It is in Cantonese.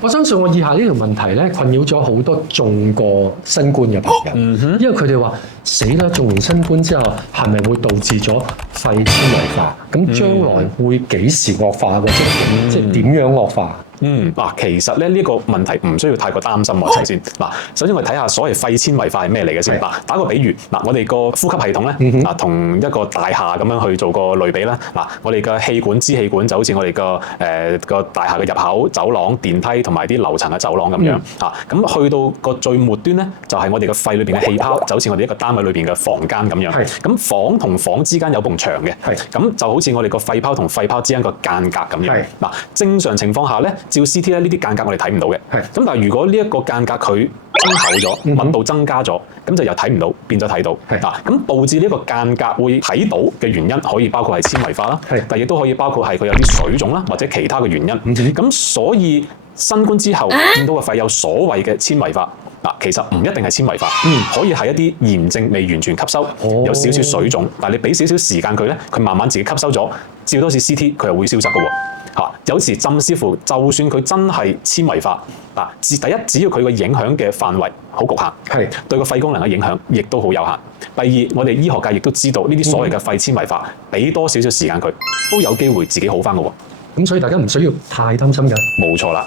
我相信我以下呢條問題咧，困擾咗好多中過新冠嘅朋友，因為佢哋話死啦，中完新冠之後係咪會導致咗肺纖維化？咁將來會幾時惡化嘅？即係點樣惡化？其實咧呢個問題唔需要太過擔心喎。先首先我哋睇下所謂肺纖維化係咩嚟嘅先。打個比喻，我哋個呼吸系統咧，同一個大廈咁樣去做個類比啦。我哋嘅氣管、支氣管就好似我哋個大廈嘅入口、走廊、電梯同埋啲樓層嘅走廊咁樣。咁去到個最末端咧，就係我哋嘅肺裏邊嘅氣泡，就好似我哋一個單位裏邊嘅房間咁樣。咁房同房之間有埲牆嘅，咁就好似我哋個肺泡同肺泡之間個間隔咁樣。正常情況下咧，照 CT 咧，呢啲間隔我哋睇唔到嘅。咁但係如果呢一個間隔佢增厚咗，密度增加咗，咁就又睇唔到，變咗睇到。咁導致呢個間隔會睇到嘅原因，可以包括係纖維化啦，但亦都可以包括係佢有啲水腫啦，或者其他嘅原因。咁所以新冠之後見到個肺有所謂嘅纖維化，其實唔一定係纖維化，可以係一啲炎症未完全吸收，有少少水腫，但係你俾少少時間佢咧，佢慢慢自己吸收咗，照多次 CT 佢又會消失嘅喎。有時甚至乎，就算佢真係纖維化，第一只要佢個影響嘅範圍好局限，對個肺功能嘅影響亦都好有限。第二，我哋醫學界亦都知道呢啲所謂嘅肺纖維化，俾多少少時間佢，都有機會自己好返嘅喎。咁所以大家唔需要太擔心㗎。冇錯啦。